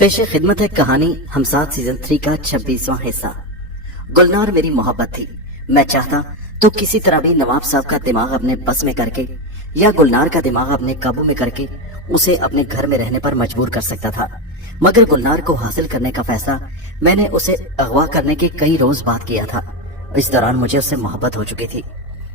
पेश खिदमत है कहानी हमसाथ सीजन 3 का 26वां हिस्सा। गुलनार मेरी मोहब्बत थी। मैं चाहता तो किसी तरह भी नवाब साहब का दिमाग अपने बस में करके या गुलनार का दिमाग अपने काबू में करके उसे अपने घर में रहने पर मजबूर कर सकता था, मगर गुलनार को हासिल करने का फैसला मैंने उसे अगवा करने के कई रोज बाद किया था। इस दौरान मुझे उससे मोहब्बत हो चुकी थी,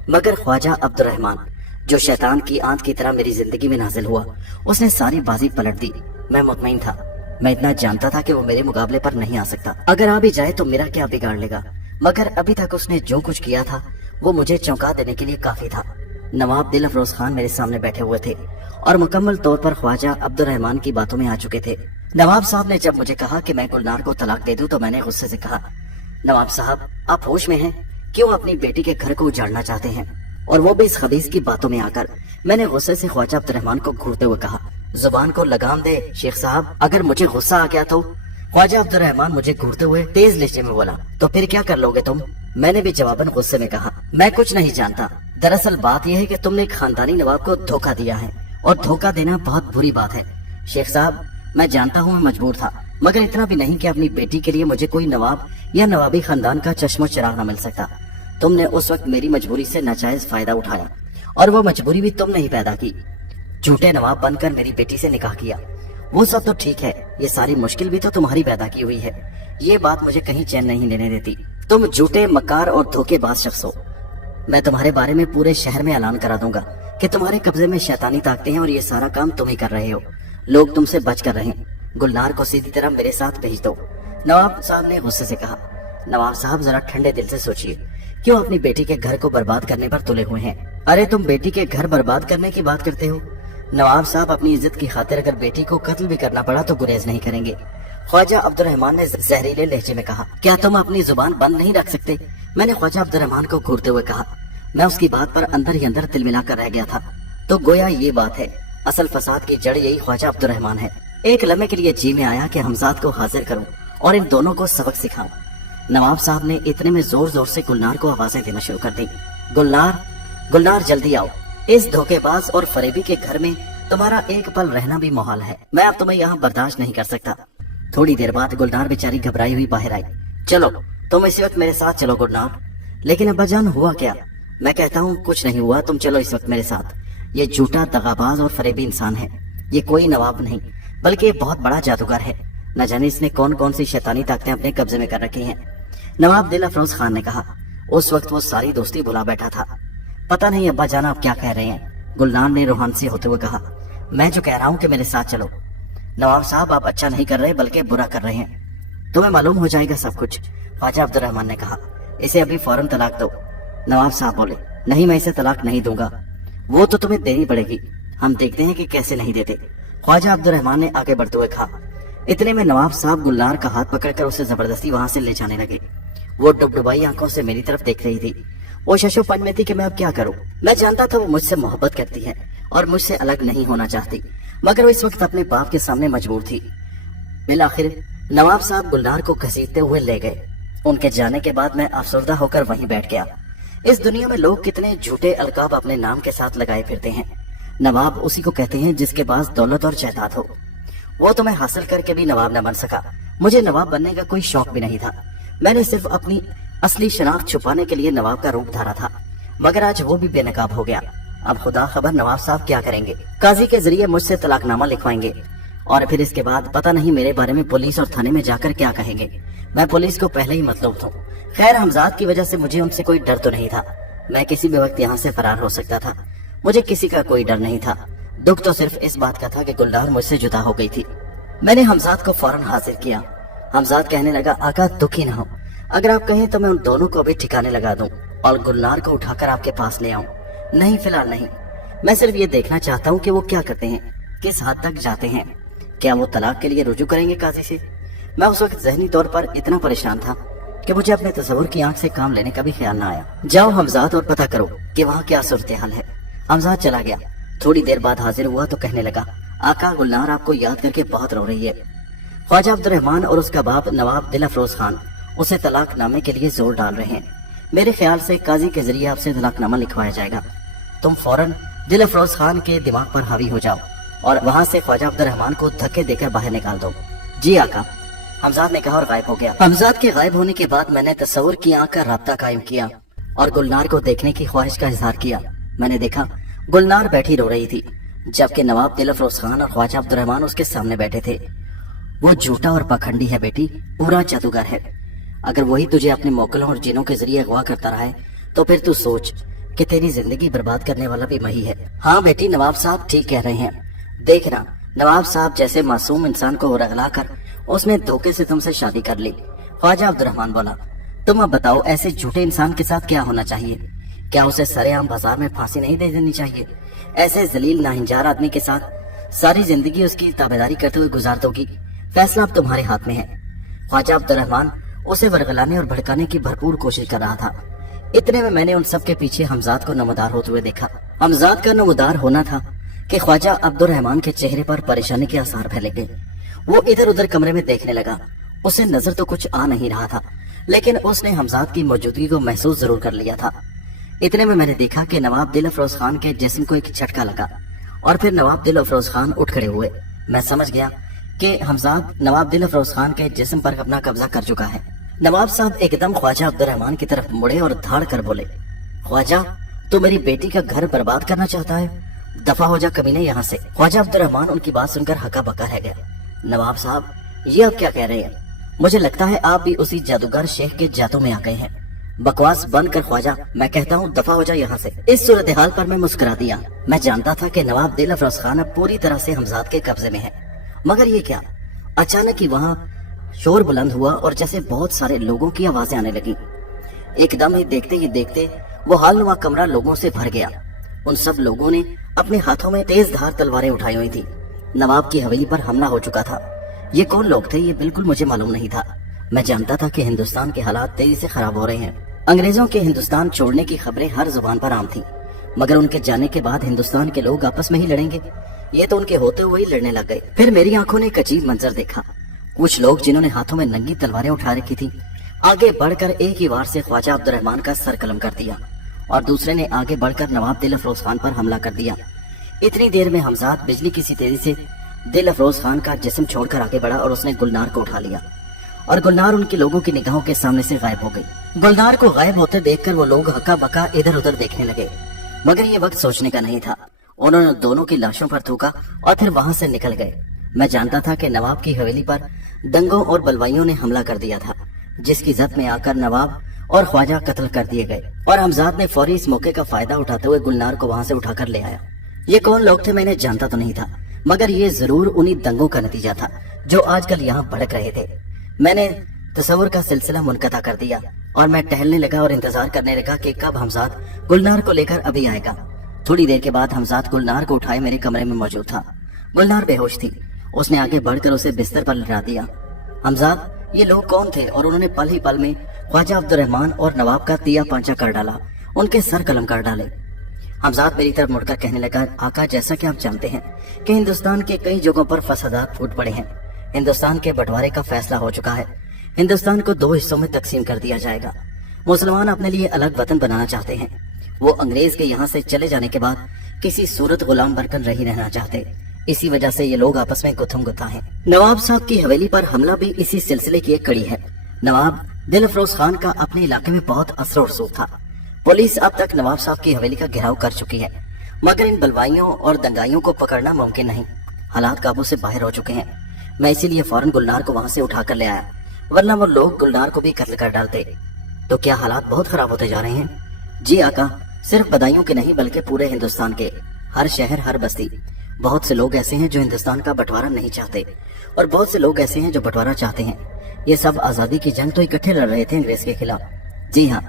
मगर ख्वाजा अब्दुर्रहमान जो शैतान की आंत की तरह मेरी जिंदगी में नाजिल हुआ, उसने सारी बाजी पलट दी। मैं मुतमईन था, मैं इतना जानता था कि वो मेरे मुकाबले पर नहीं आ सकता। अगर आ भी जाए तो मेरा क्या बिगाड़ लेगा, मगर अभी तक उसने जो कुछ किया था वो मुझे चौंका देने के लिए काफी था। नवाब दिल अफरोज खान मेरे सामने बैठे हुए थे और मुकम्मल तौर पर ख्वाजा अब्दुर्रहमान की बातों में आ चुके थे। नवाब साहब ने जब मुझे कहा कि मैं गुलनार को तलाक दे दूं तो मैंने गुस्से से कहा, नवाब साहब आप होश में हैं? क्यों अपनी बेटी के घर को उजाड़ना चाहते हैं, और वो भी इस खबीस की बातों में आकर? मैंने गुस्से से ख्वाजा अब्दुर्रहमान को घूरते हुए कहा, जुबान को लगाम दे शेख साहब, अगर मुझे गुस्सा आ गया तो। ख्वाजा अब्दुर्रहमान मुझे घूरते हुए तेज लहजे में बोला, तो फिर क्या कर लोगे तुम? मैंने भी जवाबन गुस्से में कहा, मैं कुछ नहीं जानता। दरअसल बात यह है कि तुमने एक खानदानी नवाब को धोखा दिया है, और धोखा देना बहुत बुरी बात है। शेख साहब मैं जानता हूँ मैं मजबूर था, मगर इतना भी नहीं कि अपनी बेटी के लिए मुझे कोई नवाब या नवाबी खानदान का चश्मो चिराग न मिल सकता। तुमने उस वक्त मेरी मजबूरी से नाजायज फायदा उठाया, और वो मजबूरी भी तुमने ही पैदा की। झूठे नवाब बनकर मेरी बेटी से निकाह किया, वो सब तो ठीक है, ये सारी मुश्किल भी तो तुम्हारी पैदा की हुई है। ये बात मुझे कहीं चैन नहीं लेने देती। तुम झूठे, मकार और धोखेबाज शख्स हो। मैं तुम्हारे बारे में पूरे शहर में ऐलान करा दूंगा कि तुम्हारे कब्जे में शैतानी ताकतें हैं और ये सारा काम तुम ही कर रहे हो। लोग तुमसे बच कर रहे। गुलनार को सीधी तरह मेरे साथ भेज दो। नवाब साहब ने गुस्से से कहा, नवाब साहब जरा ठंडे दिल से सोचिए, क्यों अपनी बेटी के घर को बर्बाद करने पर तुले हुए हैं? अरे तुम बेटी के घर बर्बाद करने की बात करते हो? नवाब साहब अपनी इज्जत की खातिर अगर बेटी को कत्ल भी करना पड़ा तो गुरेज नहीं करेंगे। ख्वाजा अब्दुर्रहमान ने जहरीले लहजे में कहा, क्या तुम अपनी जुबान बंद नहीं रख सकते? मैंने ख्वाजा अब्दुर्रहमान को घूरते हुए कहा। मैं उसकी बात पर अंदर ही अंदर तिल मिलाकर रह गया था। तो गोया ये बात है, असल फसाद की जड़ यही ख्वाजा अब्दुर्रहमान है। एक लम्हे के लिए जी में आया कि हमजाद को हाजिर करूं और इन दोनों को सबक सिखाऊं। नवाब साहब ने इतने में जोर जोर से गुलनार को आवाजें देना शुरू कर दी, गुलनार, गुलनार जल्दी आओ, इस धोखेबाज और फरेबी के घर में तुम्हारा एक पल रहना भी मुहाल है। मैं अब तुम्हें यहाँ बर्दाश्त नहीं कर सकता। थोड़ी देर बाद गुलनार बेचारी घबराई हुई बाहर आई। चलो तुम इस वक्त मेरे साथ चलो गुलनार। लेकिन अब्बाजान हुआ क्या? मैं कहता हूँ कुछ नहीं हुआ, तुम चलो इस वक्त मेरे साथ। ये झूठा, दगाबाज और फरेबी इंसान है। ये कोई नवाब नहीं बल्कि बहुत बड़ा जादूगर है। न जाने इसने कौन कौन सी शैतानी ताकतें अपने कब्जे में कर रखी हैं। नवाब दिल अफरोज खान ने कहा। उस वक्त वो सारी दोस्ती भुला बैठा था। पता नहीं अब्बा जान आप क्या कह रहे हैं? गुलनार ने रूहान से होते हुए कहा, मैं जो कह रहा हूँ कि मेरे साथ चलो। नवाब साहब आप अच्छा नहीं कर रहे बल्कि बुरा कर रहे हैं, तुम्हें मालूम हो जाएगा सब कुछ। ख्वाजा अब्दुर्रहमान ने कहा, इसे अभी फौरन तलाक दो। नवाब साहब बोले, नहीं मैं इसे तलाक नहीं दूंगा। वो तो तुम्हें देनी पड़ेगी, हम देखते हैं कि कैसे नहीं देते। ख्वाजा अब्दुर्रहमान ने आगे बढ़ते हुए कहा। इतने में नवाब साहब गुलनार का हाथ पकड़कर उसे जबरदस्ती वहां से ले जाने लगे। वो डुबडुबाई आंखों से मेरी तरफ देख रही थी। वो शशोपन में थी कि मैं अब क्या करूं। मैं जानता था वो मुझसे मोहब्बत करती है और मुझसे अलग नहीं होना चाहती, मगर वो इस वक्त अपने बाप के सामने मजबूर थी। बिलाखिर नवाब साहब गुलनार को घसीटते हुए ले गए। उनके जाने के बाद मैं अफसरदा होकर वहीं बैठ गया। इस दुनिया में लोग कितने झूठे अलकाब अपने नाम के साथ लगाए फिरते हैं। नवाब उसी को कहते हैं जिसके पास दौलत और जायदाद हो। वो तो मैं हासिल करके भी नवाब न बन सका। मुझे नवाब बनने का कोई शौक भी नहीं था। मैंने सिर्फ अपनी असली शनाख्त छुपाने के लिए नवाब का रूप धारा था, मगर आज वो भी बेनकाब हो गया। अब खुदा खबर नवाब साहब क्या करेंगे। काजी के जरिए मुझसे तलाकनामा लिखवाएंगे और फिर इसके बाद पता नहीं मेरे बारे में पुलिस और थाने में जाकर क्या कहेंगे। मैं पुलिस को पहले ही मतलूब हूँ। खैर हमजाद की वजह से मुझे उनसे कोई डर तो नहीं था। मैं किसी भी वक्त यहाँ से फरार हो सकता था। मुझे किसी का कोई डर नहीं था। दुख तो सिर्फ इस बात का था कि गुलनार मुझसे जुदा हो गई थी। मैंने हमजाद को फौरन हाजिर किया। हमजाद कहने लगा, आका दुखी न हो, अगर आप कहें तो मैं उन दोनों को भी ठिकाने लगा दूं और गुलनार को उठाकर आपके पास ले आऊं। नहीं फिलहाल नहीं, मैं सिर्फ ये देखना चाहता हूँ कि वो क्या करते हैं, किस हद तक जाते हैं। क्या वो तलाक के लिए रुजू करेंगे काजी से? मैं उस वक्त जहनी तौर पर इतना परेशान था कि मुझे अपने तस्वुर की आंख से काम लेने का भी ख्याल न आया। जाओ हमजाद और पता करो कि वहाँ क्या सूरत हाल है। हमजाद चला गया। थोड़ी देर बाद हाजिर हुआ तो कहने लगा, आका गुलनार आपको याद करके बहुत रो रही है। ख्वाजा अब्दुर्रहमान और उसका बाप नवाब दिल अफरोज खान उसे तलाकनामे के लिए जोर डाल रहे हैं। मेरे ख्याल से काजी के जरिए आपसे तलाकनामा लिखवाया जाएगा। तुम फौरन दिल अफरोज खान के दिमाग पर हावी हो जाओ और वहाँ से ख्वाजा अब्दुर्रहमान को धक्के देकर बाहर निकाल दो। जी आका, हमजाद ने कहा और गायब हो गया। हमजाद के गायब होने के बाद मैंने तस्वुर की आंख का राब्ता कायम किया और गुलनार को देखने की ख्वाहिश का इजहार किया। मैंने देखा गुलनार बैठी रो रही थी, जबकि नवाब दिल अफरोज खान और ख्वाजा अब्दुर्रहमान उसके सामने बैठे थे। वो झूठा और पखंडी है बेटी, पूरा जादूगर है। अगर वही तुझे अपने मोकलों और जिनों के जरिए अगवा करता रहा है तो फिर तू सोच कि तेरी जिंदगी बर्बाद करने वाला भी वही है। हाँ बेटी, नवाब साहब ठीक कह रहे हैं। देखना, नवाब साहब जैसे मासूम इंसान को रगला कर उसने धोखे से तुमसे शादी कर ली। ख्वाजा अब्दुर्रहमान बोला, तुम अब बताओ ऐसे झूठे इंसान के साथ क्या होना चाहिए? क्या उसे सरेआम बाजार में फांसी नहीं दे देनी चाहिए? ऐसे जलील नाहिंजार आदमी के साथ सारी जिंदगी उसकी ताबेदारी करते हुए गुजार दोगी? फैसला अब तुम्हारे हाथ में है। ख्वाजा अब्दुर्रहमान उसे वरगलाने और भड़काने की भरपूर कोशिश कर रहा था। इतने में मैंने उन सब के पीछे हमजाद को नमदार होते हुए देखा। हमजाद का नमदार होना था कि ख्वाजा अब्दुर्रहमान के चेहरे पर परेशानी के आसार फैले गए। वो इधर उधर कमरे में देखने लगा। उसे नजर तो कुछ आ नहीं रहा था, लेकिन उसने हमजाद की मौजूदगी को महसूस जरूर कर लिया था। इतने में मैंने देखा कि नवाब दिल अफरोज खान के जिस्म को एक झटका लगा और फिर नवाब दिल अफरोज खान उठ खड़े हुए। मैं समझ गया कि हमजाद नवाब दिल अफरोज खान के जिस्म पर अपना कब्जा कर चुका है। नवाब साहब एकदम ख्वाजा अब्दुर्रहमान की तरफ मुड़े और धाड़ कर बोले, ख्वाजा, तू मेरी बेटी का घर बर्बाद करना चाहता है? दफा हो जा कमीने यहाँ से। ख्वाजा अब्दुर्रहमान उनकी बात सुनकर हका बका रह गया। नवाब साहब, ये आप क्या कह रहे हैं? मुझे लगता है आप भी उसी जादूगर शेख के जादू में आ गए हैं। बकवास बंद कर ख्वाजा, मैं कहता हूँ दफा हो जा यहाँ से। इस सूरत हाल पर मैं मुस्कुरा दिया। मैं जानता था कि नवाब दिल अफरोज खान अब पूरी तरह से हमजाद के कब्जे में है, मगर ये क्या? अचानक ही वहाँ शोर बुलंद हुआ और जैसे बहुत सारे लोगों की आवाजें आने लगी। एकदम ही देखते वो हालनुमा कमरा लोगों से भर गया। उन सब लोगों ने अपने हाथों में तेज धार तलवारें उठाई हुई थी। नवाब की हवेली पर हमला हो चुका था। ये कौन लोग थे ये बिल्कुल मुझे मालूम नहीं था। मैं जानता था कि हिंदुस्तान के हालात तेजी से खराब हो रहे हैं। अंग्रेजों के हिंदुस्तान छोड़ने की खबरें हर जुबान पर आम थी, मगर उनके जाने के बाद हिंदुस्तान के लोग आपस में ही लड़ेंगे, ये तो उनके होते हुए ही लड़ने लग गए। फिर मेरी आंखों ने एक अजीब मंजर देखा। कुछ लोग जिन्होंने हाथों में नंगी तलवारें उठा रखी थी, आगे बढ़कर एक ही वार से ख्वाजा अब्दुर्रहमान का सर कलम कर दिया और दूसरे ने आगे बढ़कर नवाब दिल अफरोज खान पर हमला कर दिया। इतनी देर में हमजाद बिजली की सी तेजी से दिल अफरोज खान का जिस्म छोड़कर आगे बढ़ा और उसने गुलनार को उठा लिया और गुलनार उनके लोगों की निगाहों के सामने से गायब हो गई। गुलनार को गायब होते देखकर वो लोग हक्का बक्का इधर उधर देखने लगे, मगर ये वक्त सोचने का नहीं था। उन्होंने दोनों की लाशों पर थूका और फिर वहां से निकल गए। मैं जानता था कि नवाब की हवेली पर दंगों और बलवाइयों ने हमला कर दिया था, जिसकी जद में आकर नवाब और ख्वाजा कत्ल कर दिए गए और हमजाद ने फौरी इस मौके का फायदा उठाते हुए गुलनार को वहां से उठाकर ले आया। ये कौन लोग थे मैंने जानता तो नहीं था, मगर ये जरूर उन्हीं दंगों का नतीजा था जो आजकल यहाँ भड़क रहे थे। मैंने तस्वुर का सिलसिला मुनक़ता कर दिया और मैं टहलने लगा और इंतजार करने लगा कि कब हमजाद गुलनार को लेकर अभी आएगा। थोड़ी देर के बाद हमजाद गुलनार को उठाए मेरे कमरे में मौजूद था। गुलनार बेहोश थी। उसने आगे बढ़कर उसे बिस्तर पर लिटा दिया। हमजाद, ये लोग कौन थे? और उन्होंने पल ही पल में ख्वाजा अब्दुर्रहमान और नवाब का तिया पांचा कर डाला, उनके सर कलम कर डाले। हमजाद मेरी तरफ मुड़कर कहने लगा, आका, जैसा कि आप जानते हैं कि हिंदुस्तान के कई जगहों पर फसादात फूट पड़े हैं। हिंदुस्तान के बंटवारे का फैसला हो चुका है। हिंदुस्तान को 2 हिस्सों में तकसीम कर दिया जाएगा। मुसलमान अपने लिए अलग वतन बनाना चाहते हैं। वो अंग्रेज के यहाँ से चले जाने के बाद किसी सूरत गुलाम बनकर नहीं रहना चाहते। इसी वजह से ये लोग आपस में गुत्थम गुत्था हैं। नवाब साहब की हवेली पर हमला भी इसी सिलसिले की एक कड़ी है। नवाब दिल अफरोज खान का अपने इलाके में बहुत असर और रसूख था। पुलिस अब तक नवाब साहब की हवेली का घेराव कर चुकी है, मगर इन बलवाइयों और दंगाइयों को पकड़ना मुमकिन नहीं। हालात काबू से बाहर हो चुके हैं। मैं इसीलिए फौरन गुलनार को वहां से उठा कर ले आया, वरना वो लोग गुलनार को भी कत्ल कर डालते। तो क्या हालात बहुत खराब होते जा रहे हैं? जी आका, सिर्फ बदायूं के नहीं बल्कि पूरे हिंदुस्तान के हर शहर, हर बस्ती। बहुत से लोग ऐसे हैं जो हिंदुस्तान का बंटवारा नहीं चाहते और बहुत से लोग ऐसे हैं जो बंटवारा चाहते हैं। ये सब आजादी की जंग तो इकट्ठे लड़ रहे थे अंग्रेज के खिलाफ। जी हाँ,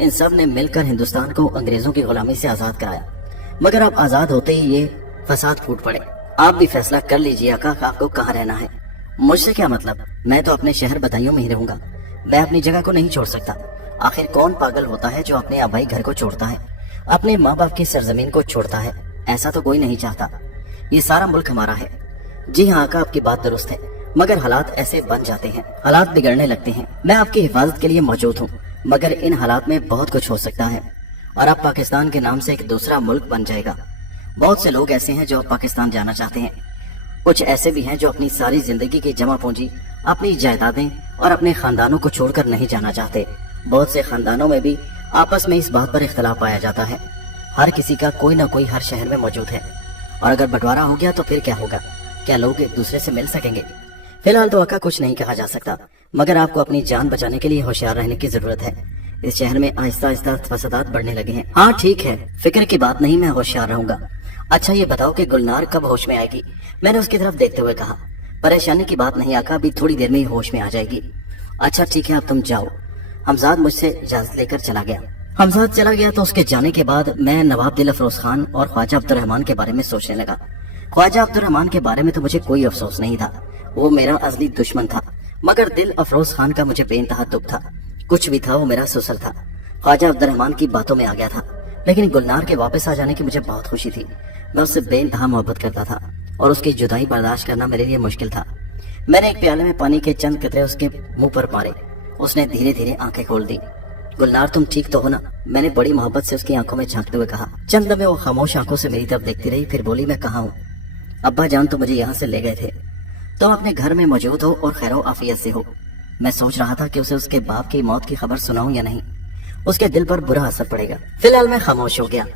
इन सब ने मिलकर हिंदुस्तान को अंग्रेजों की गुलामी से आजाद कराया, मगर अब आजाद होते ही ये फसाद फूट पड़े। आप भी फैसला कर लीजिए आका, आपको कहाँ रहना है। मुझसे क्या मतलब, मैं तो अपने शहर बदायूं में ही रहूंगा। मैं अपनी जगह को नहीं छोड़ सकता। आखिर कौन पागल होता है जो अपने आबाई घर को छोड़ता है, अपने माँ बाप की सरजमीन को छोड़ता है? ऐसा तो कोई नहीं चाहता। ये सारा मुल्क हमारा है। जी हाँ आका, आपकी बात दुरुस्त है, मगर हालात ऐसे बन जाते हैं, हालात बिगड़ने लगते हैं। मैं आपकी हिफाजत के लिए मौजूद हूँ, मगर इन हालात में बहुत कुछ हो सकता है और अब पाकिस्तान के नाम से एक दूसरा मुल्क बन जाएगा। बहुत से लोग ऐसे हैं जो अब पाकिस्तान जाना चाहते हैं कुछ ऐसे भी हैं जो अपनी सारी जिंदगी की जमा पूंजी, अपनी जायदादें और अपने खानदानों को छोड़कर नहीं जाना चाहते। बहुत से खानदानों में भी आपस में इस बात पर इख्तलाफ पाया जाता है। हर किसी का कोई ना कोई हर शहर में मौजूद है, और अगर बंटवारा हो गया तो फिर क्या होगा? क्या लोग एक दूसरे से मिल सकेंगे? फिलहाल तो अक्का कुछ नहीं कहा जा सकता, मगर आपको अपनी जान बचाने के लिए होशियार रहने की जरूरत है। इस शहर में आहिस्ता आहिस्ता फसादात बढ़ने लगे हैं। हाँ ठीक है, फिक्र की बात नहीं, मैं होशियार रहूंगा। अच्छा ये बताओ कि गुलनार कब होश में आएगी? मैंने उसकी तरफ देखते हुए कहा। परेशानी की बात नहीं आका, अभी थोड़ी देर में ही होश में आ जाएगी। अच्छा ठीक है, अब तुम जाओ। हमजाद मुझसे इजाजत लेकर चला गया। हमजाद चला गया तो उसके जाने के बाद मैं नवाब दिल अफरोज खान और ख्वाजा अब्दुर्रहमान के बारे में सोचने लगा। ख्वाजा अब्दुर्रहमान के बारे में तो मुझे कोई अफसोस नहीं था, वो मेरा असली दुश्मन था, मगर दिल अफरोज खान का मुझे बेइंतहा दुख था। कुछ भी था, वो मेरा ससुर था। ख्वाजा अब्दुर्रहमान की बातों में आ गया था, लेकिन गुलनार के वापस आ जाने की मुझे बहुत खुशी थी। मैं उससे बेइंतहा मोहब्बत करता था और उसकी जुदाई बर्दाश्त करना मेरे लिए मुश्किल था। मैंने एक प्याले में पानी के चंद कतरे उसके मुंह पर मारे। उसने धीरे धीरे आंखें खोल दी। गुलनार तुम ठीक तो हो ना? मैंने बड़ी मोहब्बत से उसकी आंखों में झांकते हुए कहा। चंद लम्हे वो खामोश आंखों से मेरी तरफ देखती रही, फिर बोली, मैं कहाँ हूँ? अब्बा जान तो मुझे यहाँ से ले गए थे। तुम अपने घर में मौजूद हो और खैरो आफियत से हो। मैं सोच रहा था कि उसे उसके बाप की मौत की खबर सुनाऊं या नहीं, उसके दिल पर बुरा असर पड़ेगा। फिलहाल मैं खामोश हो गया।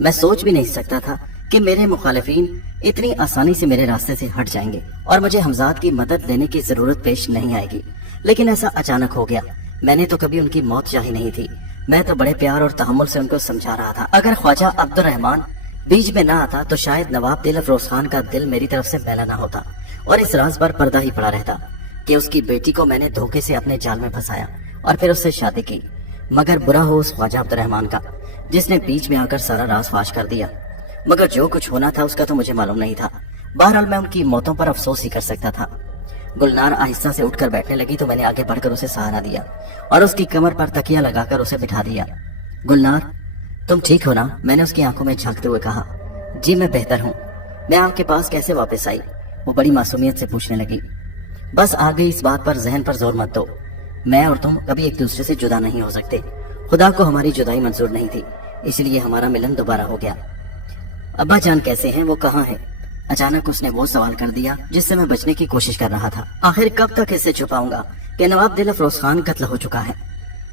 मैं सोच भी नहीं सकता था कि मेरे मुखालिफिन इतनी आसानी से मेरे रास्ते से हट जाएंगे और मुझे हमजाद की मदद लेने की जरूरत पेश नहीं आएगी, लेकिन ऐसा अचानक हो गया। मैंने तो कभी उनकी मौत चाही नहीं थी। मैं तो बड़े प्यार और तहम्मुल से उनको समझा रहा था। अगर ख्वाजा अब्दुर्रहमान बीच में ना आता तो शायद नवाब दिल अफरोज खान का दिल मेरी तरफ से मैला ना होता और इस राज पर पर्दा ही पड़ा रहता कि उसकी बेटी को मैंने धोखे से अपने जाल में फंसाया और फिर उससे शादी की। मगर बुरा हो उस ख्वाजा अब्दुर्रहमान का जिसने बीच में आकर सारा राज फाश कर दिया। मगर जो कुछ होना था उसका तो मुझे मालूम नहीं था। बहरहाल मैं उनकी मौतों पर अफसोस ही कर सकता था। गुलनार आहिस्ता से उठकर बैठने लगी तो मैंने आगे बढ़कर उसे सहारा दिया और उसकी कमर पर तकिया लगाकर उसे बिठा दिया। गुलनार तुम ठीक हो ना? मैंने उसकी आंखों में झांकते हुए कहा। जी मैं बेहतर हूँ। मैं आपके पास कैसे वापस आई? वो बड़ी मासूमियत से पूछने लगी। बस आ गई, इस बात पर जहन पर जोर मत दो। मैं और तुम कभी एक दूसरे से जुदा नहीं हो सकते। खुदा को हमारी जुदाई मंजूर नहीं थी, इसलिए हमारा मिलन दोबारा हो गया। अब्बा जान कैसे हैं? वो कहाँ है? अचानक उसने वो सवाल कर दिया जिससे मैं बचने की कोशिश कर रहा था। आखिर कब तक इसे छुपाऊंगा कि नवाब दिल अफरोज खान कत्ल हो चुका है?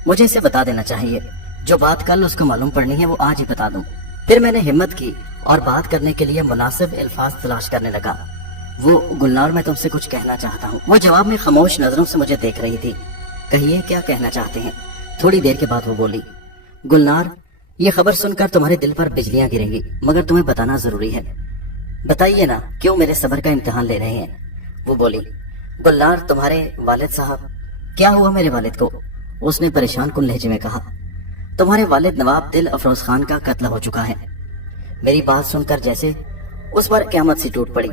मुझे इसे बता देना चाहिए। जो बात कल उसको मालूम पड़नी है वो आज ही बता दूं। फिर मैंने हिम्मत की और बात करने के लिए मुनासिब अल्फाज तलाश करने लगा। वो गुलनार मैं तुमसे कुछ कहना चाहता हूँ। वो जवाब में खामोश नजरों से मुझे देख रही थी। कहिए क्या कहना चाहते हैं? थोड़ी देर के बाद वो बोली। गुलनार ये खबर सुनकर तुम्हारे दिल पर बिजलियां गिरेंगी, मगर तुम्हें बताना जरूरी है। बताइए ना, क्यों मेरे सब्र का इम्तिहान ले रहे हैं? वो बोली। गुलनार तुम्हारे वालिद साहब। क्या हुआ मेरे वालिद को? उसने परेशान कुन लहजे में कहा। तुम्हारे वालिद नवाब दिल अफरोज खान का कत्ल हो चुका है। मेरी बात सुनकर जैसे उस पर क़यामत सी टूट पड़ी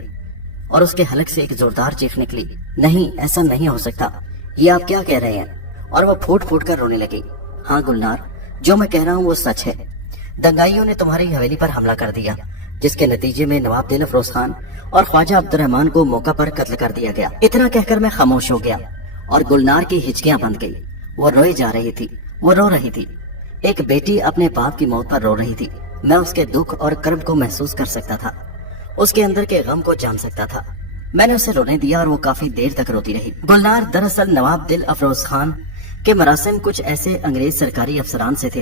और उसके हलक से एक जोरदार चीख निकली। नहीं, ऐसा नहीं हो सकता, ये आप क्या कह रहे हैं? और वो फूट फूट कर रोने लगी। हाँ गुलनार, जो मैं कह रहा हूँ वो सच है। दंगाइयों ने तुम्हारी हवेली पर हमला कर दिया, जिसके नतीजे में नवाब दिल अफरोज खान और ख्वाजा अब्दुर्रहमान को मौका पर कत्ल कर दिया गया। इतना कहकर मैं खामोश हो गया और गुलनार की हिचकियां बंध गई। वो रोई जा रही थी, वो रो रही थी। एक बेटी अपने बाप की मौत पर रो रही थी। मैं उसके दुख और कर्ब को महसूस कर सकता था, उसके अंदर के गम को जान सकता था। मैंने उसे रोने दिया और वो काफी देर तक रोती रही। गुलनार दरअसल नवाब दिल अफरोज खान के मरासिम कुछ ऐसे अंग्रेज सरकारी अफसरान से थे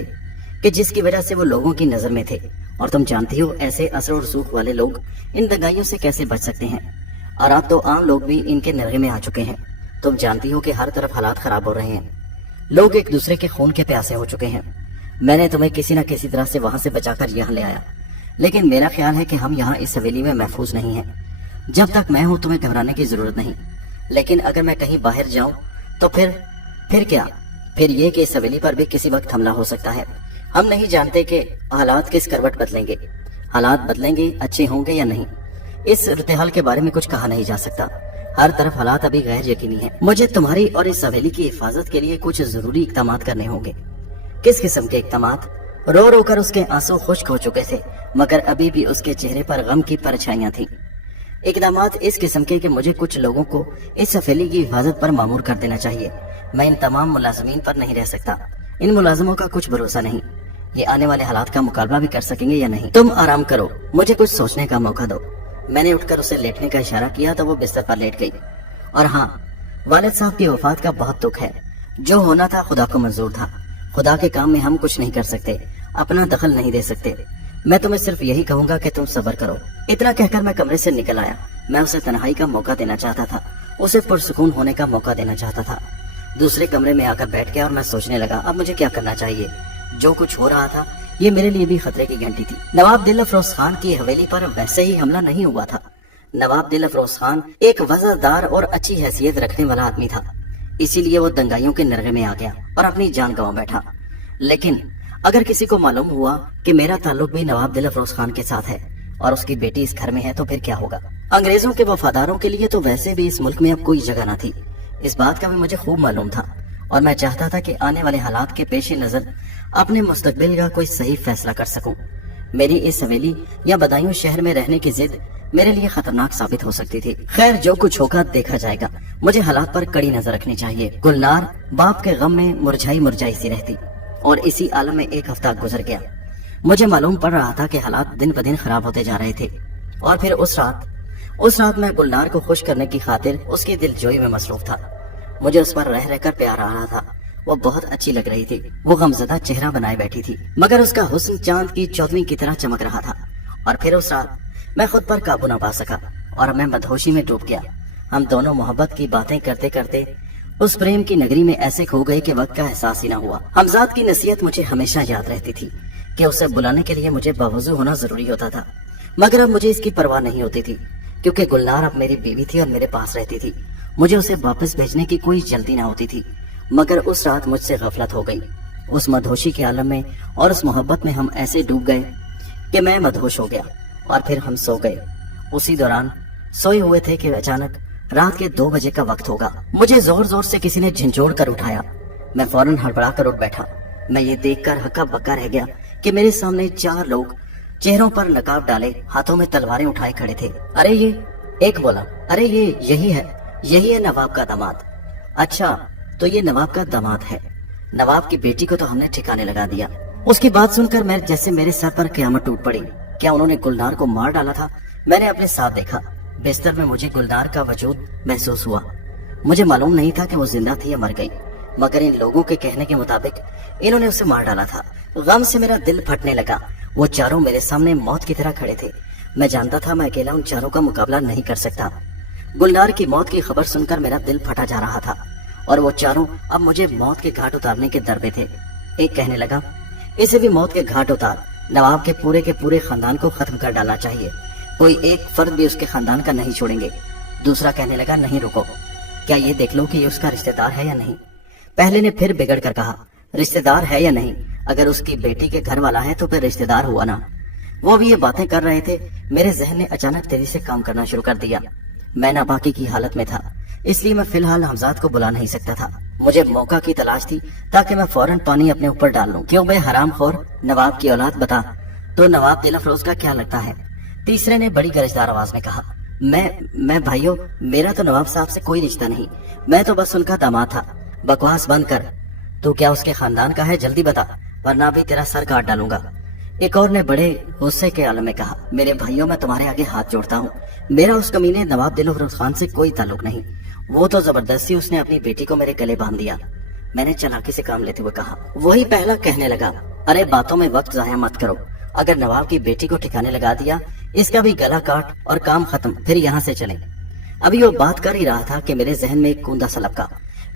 कि जिसकी वजह से वो लोगों की नजर में थे, और तुम जानती हो ऐसे असर और सूख वाले लोग इन दंगाइयों से कैसे बच सकते हैं। और अब तो आम लोग भी इनके नरगे में आ चुके हैं। तुम जानती हो कि हर तरफ हालात खराब हो रहे हैं, लोग एक दूसरे के खून के प्यासे हो चुके हैं। मैंने तुम्हें किसी न किसी तरह से वहां से बचाकर यहाँ ले आया, लेकिन मेरा ख्याल है कि हम यहाँ इस हवेली में महफूज नहीं हैं। जब तक मैं हूँ तुम्हें घबराने की जरूरत नहीं, लेकिन अगर मैं कहीं बाहर जाऊं तो फिर क्या? फिर ये कि इस हवेली पर भी किसी वक्त हमला हो सकता है। हम नहीं जानते कि हालात किस करवट बदलेंगे। हालात बदलेंगे, अच्छे होंगे या नहीं, इस सूरत-ए-हाल के बारे में कुछ कहा नहीं जा सकता। हर तरफ हालात अभी गैर यकीनी हैं। मुझे तुम्हारी और इस हवेली की हिफाजत के लिए कुछ जरूरी इक़दाम करने होंगे। किस किस्म के इक़दाम? रो रो कर उसके आंसू खुश्क हो चुके थे, मगर अभी भी उसके चेहरे पर गम की परछाइयां थी। इक़दामात इस किस्म के कि मुझे कुछ लोगों को इस हवेली की हिफाजत पर मामूर कर देना चाहिए। मैं इन तमाम मुलाजमीन पर नहीं रह सकता। इन मुलाजमों का कुछ भरोसा नहीं, ये आने वाले हालात का मुकाबला भी कर सकेंगे या नहीं। तुम आराम करो, मुझे कुछ सोचने का मौका दो। میں نے اٹھ کر اسے لیٹنے کا اشارہ کیا تو وہ بستر پر لیٹ گئی۔ اور ہاں، والد صاحب کی وفات کا بہت دکھ ہے۔ جو ہونا تھا خدا کو منظور تھا۔ خدا کے کام میں ہم کچھ نہیں کر سکتے، اپنا دخل نہیں دے سکتے۔ میں تمہیں صرف یہی کہوں گا کہ تم صبر کرو۔ اتنا کہہ کر میں کمرے سے نکل آیا۔ میں اسے تنہائی کا موقع دینا چاہتا تھا، اسے پرسکون ہونے کا موقع دینا چاہتا تھا۔ دوسرے کمرے میں آ کر بیٹھ گیا اور میں سوچنے لگا اب مجھے کیا کرنا چاہیے۔ جو کچھ ہو رہا تھا یہ میرے لیے بھی خطرے کی گھنٹی تھی۔ نواب دل افروز خان کی حویلی پر ویسے ہی حملہ نہیں ہوا تھا۔ نواب دل افروز خان ایک وزردار اور اچھی حیثیت رکھنے والا آدمی تھا، اسی لیے وہ دنگائیوں کے نرغے میں آ گیا اور اپنی جان گنوا بیٹھا۔ لیکن اگر کسی کو معلوم ہوا کہ میرا تعلق بھی نواب دل افروز خان کے ساتھ ہے اور اس کی بیٹی اس گھر میں ہے تو پھر کیا ہوگا؟ انگریزوں کے وفاداروں کے لیے تو ویسے بھی اس ملک میں اب کوئی جگہ نہ تھی۔ اس بات کا بھی مجھے خوب معلوم تھا اور میں چاہتا تھا کہ آنے والے حالات کے پیش نظر اپنے مستقبل کا کوئی صحیح فیصلہ کر سکوں۔ میری اس حویلی یا بدایوں شہر میں رہنے کی ضد میرے لیے خطرناک ثابت ہو سکتی تھی۔ خیر، جو کچھ ہوگا دیکھا جائے گا۔ مجھے حالات پر کڑی نظر رکھنی چاہیے۔ گلنار باپ کے غم میں مرجھائی سی رہتی اور اسی عالم میں ایک ہفتہ گزر گیا۔ مجھے معلوم پڑ رہا تھا کہ حالات دن بدن خراب ہوتے جا رہے تھے۔ اور پھر اس رات میں گلنار کو خوش کرنے کی خاطر اس کی دل جوئی میں مصروف تھا۔ مجھے اس پر رہ رہ کر پیار آ رہا تھا۔ وہ بہت اچھی لگ رہی تھی۔ وہ غمزدہ چہرہ بنائے بیٹھی تھی مگر اس کا حسن چاند کی چودویں کی طرح چمک رہا تھا۔ اور پھر اس رات میں خود پر قابو نہ پا سکا اور میں مدہوشی میں ڈوب گیا۔ ہم دونوں محبت کی باتیں کرتے کرتے اس پریم کی نگری میں ایسے کھو گئے کہ وقت کا احساس ہی نہ ہوا۔ حمزاد کی نصیحت مجھے ہمیشہ یاد رہتی تھی کہ اسے بلانے کے لیے مجھے باوضو ہونا ضروری ہوتا تھا، مگر اب مجھے اس کی پرواہ نہیں ہوتی تھی کیونکہ گلنار اب میری بیوی تھی اور میرے پاس رہتی تھی۔ مجھے اسے واپس بھیجنے کی کوئی جلدی نہ ہوتی تھی، مگر اس رات مجھ سے غفلت ہو گئی۔ اس مدہوشی کے عالم میں اور اس محبت میں ہم ایسے ڈوب گئے کہ میں مدہوش ہو گیا اور پھر ہم سو گئے۔ اسی دوران سوئے ہوئے تھے کہ اچانک رات کے 2 بجے کا وقت ہوگا۔ مجھے زور زور سے کسی نے جھنجھوڑ کر اٹھایا۔ میں فوراً ہڑبڑا کر اٹھ بیٹھا۔ میں یہ دیکھ کر ہکا بکا رہ گیا کہ میرے سامنے 4 لوگ چہروں پر نقاب ڈالے ہاتھوں میں تلواریں اٹھائے کھڑے تھے۔ ارے یہ ایک بولا، ارے یہی ہے نواب کا داماد۔ اچھا تو یہ نواب کا داماد ہے۔ نواب کی بیٹی کو تو ہم نے ٹھکانے لگا دیا۔ اس کی بات سن کر جیسے میرے سر پر قیامت ٹوٹ پڑی۔ کیا انہوں نے گلنار کو مار ڈالا تھا؟ میں نے اپنے ساتھ دیکھا۔ بستر میں مجھے گلنار کا وجود محسوس ہوا۔ مجھے معلوم نہیں تھا کہ وہ زندہ تھی یا مر گئی، مگر ان لوگوں کے کہنے کے مطابق انہوں نے اسے مار ڈالا تھا۔ غم سے میرا دل پھٹنے لگا۔ وہ چاروں میرے سامنے موت کی طرح کھڑے تھے۔ میں جانتا تھا میں اکیلا ان چاروں کا مقابلہ نہیں کر سکتا۔ گلنار کی موت کی خبر سن کر میرا دل پھٹا جا رہا تھا اور وہ چاروں اب مجھے موت کے گھاٹ اتارنے کے در پہ تھے۔ ایک کہنے لگا اسے بھی موت کے گھاٹ اتار، نواب کے پورے خاندان کو ختم کر ڈالنا چاہیے، کوئی ایک فرد بھی اس کے خاندان کا نہیں چھوڑیں گے۔ دوسرا کہنے لگا نہیں رکو، کیا یہ دیکھ لو کہ یہ اس کا رشتہ دار ہے یا نہیں۔ پہلے نے پھر بگڑ کر کہا رشتہ دار ہے یا نہیں، اگر اس کی بیٹی کے گھر والا ہے تو پھر رشتہ دار ہوا نا۔ وہ بھی یہ باتیں کر رہے تھے، میرے ذہن نے اچانک تیزی سے کام کرنا شروع کر دیا۔ میں ناپاکی کی حالت میں تھا، اس لیے میں فی الحال حمزاد کو بلا نہیں سکتا تھا۔ مجھے موقع کی تلاش تھی تاکہ میں فوراً پانی اپنے اوپر ڈال لوں۔ کیوں بے حرام خور، نواب کی اولاد بتا تو نواب دل افروز کا کیا لگتا ہے؟ تیسرے نے بڑی گرجدار آواز میں کہا میں بھائیو، میرا تو نواب صاحب سے کوئی رشتہ نہیں، میں تو بس ان کا داماد تھا۔ بکواس بند کر، تو کیا اس کے خاندان کا ہے؟ جلدی بتا ورنہ بھی تیرا سر کاٹ ڈالوں گا۔ ایک اور نے بڑے غصے کے عالم میں کہا میرے بھائیوں، میں تمہارے آگے ہاتھ جوڑتا ہوں، میرا اس کمینے نواب دل افروز خان سے کوئی تعلق نہیں، وہ تو زبردستی اس نے اپنی بیٹی کو میرے گلے باندھ دیا۔ میں نے چلاکی سے کام لیتے ہوئے کہا۔ وہی پہلا کہنے لگا ارے باتوں میں وقت ضائع مت کرو، اگر نواب کی بیٹی کو ٹھکانے لگا دیا اس کا بھی گلا کاٹ اور کام ختم، پھر یہاں سے چلیں۔ ابھی وہ بات کر ہی رہا تھا کہ میرے ذہن میں ایک کوندا سا لپکا۔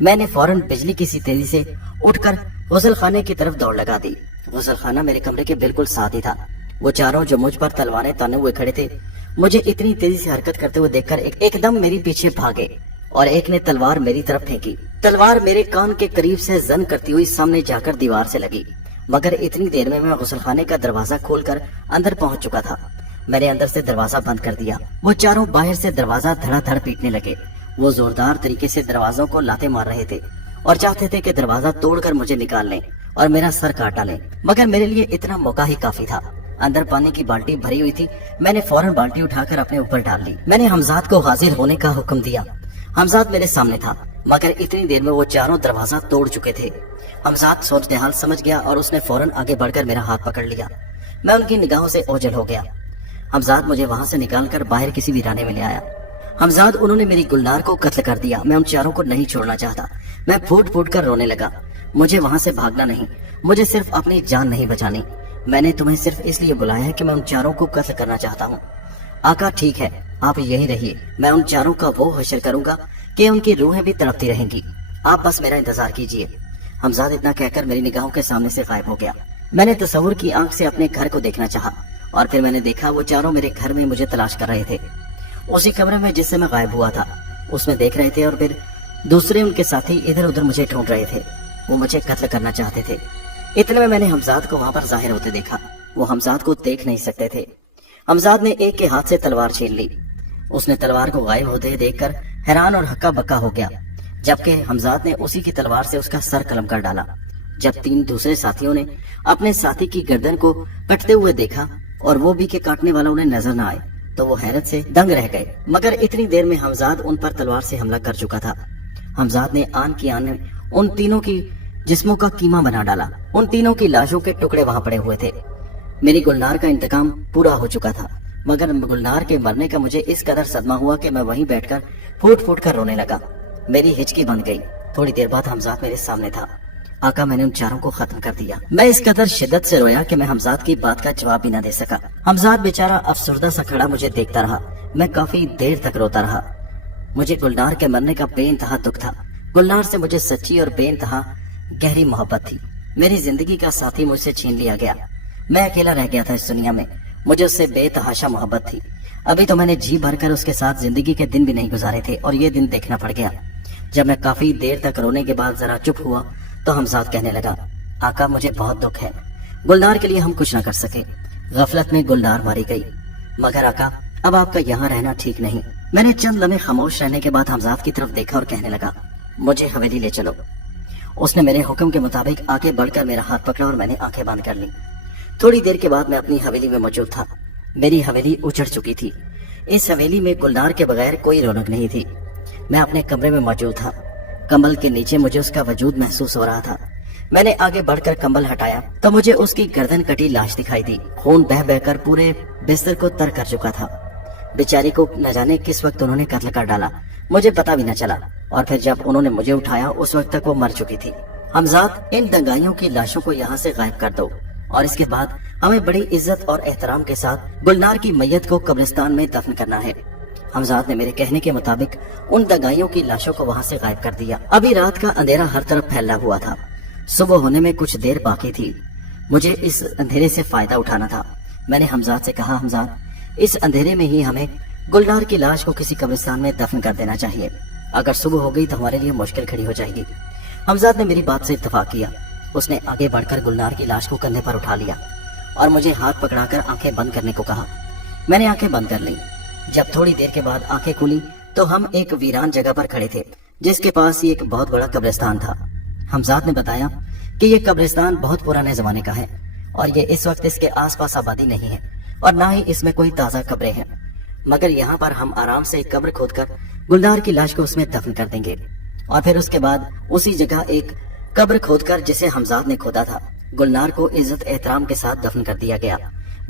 میں نے فوراً بجلی کی سی تیزی سے اٹھ کر غسل خانے کی طرف دوڑ لگا دی۔ غسل خانہ میرے کمرے کے بالکل ساتھ ہی تھا۔ وہ چاروں جو مجھ پر تلواریں تانے ہوئے کھڑے تھے، مجھے اتنی تیزی سے حرکت کرتے ہوئے دیکھ کر ایک دم میری پیچھے بھاگے اور ایک نے تلوار میری طرف پھینکی۔ تلوار میرے کان کے قریب سے زن کرتی ہوئی سامنے جا کر دیوار سے لگی، مگر اتنی دیر میں غسل خانے کا دروازہ کھول کر اندر پہنچ چکا تھا۔ میں نے اندر سے دروازہ بند کر دیا۔ وہ چاروں باہر سے دروازہ دھڑا دھڑ پیٹنے لگے۔ وہ زوردار طریقے سے دروازوں کو لاتے مار رہے تھے اور چاہتے تھے کہ دروازہ توڑ کر مجھے نکال لیں اور میرا سر کاٹ ڈالیں، مگر میرے لیے اتنا موقع ہی کافی تھا۔ اندر پانی کی بالٹی بھری ہوئی تھی، میں نے فوراً بالٹی اٹھا کر اپنے اوپر ڈال لی۔ میں نے حمزاد کو حاضر ہونے کا حکم دیا۔ حمزاد میرے سامنے تھا، مگر اتنی دیر میں وہ چاروں دروازہ توڑ چکے تھے۔ حمزاد صورتحال سمجھ گیا اور اس نے فوراً آگے بڑھ کر میرا ہاتھ پکڑ لیا۔ میں ان کی نگاہوں سے اوجھل ہو گیا۔ हमजाद मुझे वहां से निकालकर बाहर किसी वीराने में ले आया। हमजाद, उन्होंने मेरी गुलनार को कत्ल कर दिया। मैं उन चारों को नहीं छोड़ना चाहता। मैं फूट फूट कर रोने लगा। मुझे वहां से भागना नहीं, मुझे सिर्फ अपनी जान नहीं बचानी। मैंने तुम्हें सिर्फ इसलिए बुलाया है कि मैं उन चारों को कत्ल करना चाहता हूँ। आका ठीक है, आप यहीं रहिए, मैं उन चारों का वो हश्र करूंगा कि उनकी रूहें भी तड़पती रहेंगी। आप बस मेरा इंतजार कीजिए। हमजाद इतना कहकर मेरी निगाहों के सामने से गायब हो गया। मैंने तस्वुर की आंख से अपने घर को देखना चाहा और फिर मैंने देखा वो चारों मेरे घर में मुझे तलाश कर रहे थे। उसी कमरे में जिससे मैं गायब हुआ था उसमें देख रहे थे और फिर दूसरे उनके साथी इधर उधर मुझे ढूंढ रहे थे। वो मुझे कत्ल करना चाहते थे। इतने में मैंने हमजाद को वहां पर जाहिर होते देखा। वो हमजाद को देख नहीं सकते थे। हमजाद ने एक के हाथ से तलवार छीन ली। उसने तलवार को गायब होते देखकर हैरान और हक्का बक्का हो गया, जबकि हमजाद ने उसी की तलवार से उसका सर कलम कर डाला। जब 3 दूसरे साथियों ने अपने साथी की गर्दन को कटते हुए देखा और वो भी के काटने वाला उन्हें नजर न आए तो वो हैरत से दंग रह गए। मगर इतनी देर में हमजाद उन पर तलवार से हमला कर चुका था। हमजाद ने आन की आन उन तीनों की जिस्मों का कीमा बना डाला। उन तीनों की लाशों के टुकड़े वहां पड़े हुए थे। मेरी गुलनार का इंतकाम पूरा हो चुका था, मगर गुलनार के मरने का मुझे इस कदर सदमा हुआ कि मैं वहीं बैठकर फूट फूट कर रोने लगा। मेरी हिचकी बंद गई। थोड़ी देर बाद हमजाद मेरे सामने था। आका, मैंने उन चारों को खत्म कर दिया। मैं इस कदर शिद्दत से रोया कि मैं हमजाद की बात का जवाब भी न दे सका। हमजाद बेचारा अफसुर्दा सा खड़ा मुझे देखता रहा। मैं काफी देर तक रोता रहा। मुझे गुलनार के मरने का बेइंतहा दुख था। गुलनार से मुझे सच्ची और बेइंतहा गहरी मोहब्बत थी। मेरी जिंदगी का साथी मुझसे छीन लिया गया। मैं अकेला रह गया था इस दुनिया में। मुझे उससे बेतहाशा मोहब्बत थी। अभी तो मैंने जी भरकर उसके साथ जिंदगी के दिन भी नहीं गुजारे थे और ये दिन देखना पड़ गया। जब मैं काफी देर तक रोने के बाद जरा चुप हुआ तो हमजाद कहने लगा, आका मुझे बहुत दुख है। गुलनार के लिए हम कुछ न कर सके। गफलत में गुलनार मारी गई। मगर आका, अब आपका यहाँ रहना ठीक नहीं। मैंने चंद लम्हे खामोश रहने के बाद हमजाद की तरफ देखा और कहने लगा, मुझे हवेली ले चलो। उसने मेरे हुक्म के मुताबिक आगे बढ़कर मेरा हाथ पकड़ा और मैंने आंखें बंद कर ली। थोड़ी देर के बाद मैं अपनी हवेली में मौजूद था। मेरी हवेली उजड़ चुकी थी। इस हवेली में गुलनार के बगैर कोई रौनक नहीं थी। मैं अपने कमरे में मौजूद था। कंबल के नीचे मुझे उसका वजूद महसूस हो रहा था। मैंने आगे बढ़कर कंबल हटाया तो मुझे उसकी गर्दन कटी लाश दिखाई दी। खून बह बहकर पूरे बिस्तर को तर कर चुका था। बेचारी को न जाने किस वक्त उन्होंने कत्ल कर डाला, मुझे पता भी न चला। और फिर जब उन्होंने मुझे उठाया उस वक्त तक वो मर चुकी थी। हमजाद, इन दंगाइयों की लाशों को यहाँ से गायब कर दो और इसके बाद हमें बड़ी इज्जत और एहतराम के साथ गुलनार की मैयत को कब्रिस्तान में दफन करना है। हमजाद ने मेरे कहने के मुताबिक उन दगाइयों की लाशों को वहाँ से गायब कर दिया। अभी रात का अंधेरा हर तरफ फैला हुआ था। सुबह होने में कुछ देर बाकी थी। मुझे इस अंधेरे से फायदा उठाना था। मैंने हमजाद से कहा, हमजाद, इस अंधेरे में ही हमें गुलनार की लाश को किसी कब्रिस्तान में दफन कर देना चाहिए। अगर सुबह हो गई तो हमारे लिए मुश्किल खड़ी हो जाएगी। हमजाद ने मेरी बात से इत्तेफाक किया। उसने आगे बढ़कर गुलनार की लाश को कंधे पर उठा लिया और मुझे हाथ पकड़ाकर आंखें बंद करने को कहा। मैंने आंखें बंद कर ली। जब थोड़ी देर के बाद आंखें खुली तो हम एक वीरान जगह पर खड़े थे जिसके पास ही एक बहुत बड़ा कब्रिस्तान था। हमजाद ने बताया कि ये कब्रिस्तान बहुत पुराने जमाने का है और ये इस वक्त इसके आसपास आबादी नहीं है और ना ही इसमें कोई ताज़ा कब्रें हैं, मगर यहाँ पर हम आराम से एक कब्र खोदकर गुलनार की लाश को उसमें दफन कर देंगे और फिर उसके बाद उसी जगह एक कब्र खोदकर जिसे हमजाद ने खोदा था गुलनार को इज्जत एहतराम के साथ दफन कर दिया गया।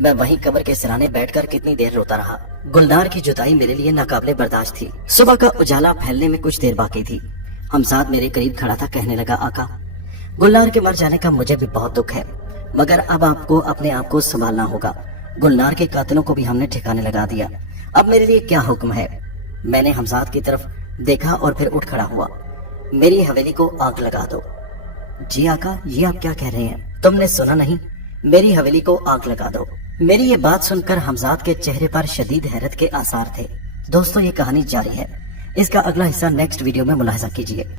मैं वहीं कब्र के सिराने बैठकर कितनी देर रोता रहा। गुलनार की जुदाई मेरे लिए नाकाबिले बर्दाश्त थी। सुबह का उजाला फैलने में कुछ देर बाकी थी। हमजाद मेरे करीब खड़ा था, कहने लगा, आका, गुलनार के मर जाने का मुझे भी बहुत दुख है, मगर अब आपको अपने आप को संभालना होगा। गुलनार के कातिलों को भी हमने ठिकाने लगा दिया। अब मेरे लिए क्या हुक्म है? मैंने हमजाद की तरफ देखा और फिर उठ खड़ा हुआ। मेरी हवेली को आग लगा दो। जी आका, ये आप क्या कह रहे हैं? तुमने सुना नहीं? मेरी हवेली को आग लगा दो। मेरी ये बात सुनकर हमजाद के चेहरे पर शदीद हैरत के आसार थे। दोस्तों, ये कहानी जारी है। इसका अगला हिस्सा नेक्स्ट वीडियो में मुलाहिजा कीजिए।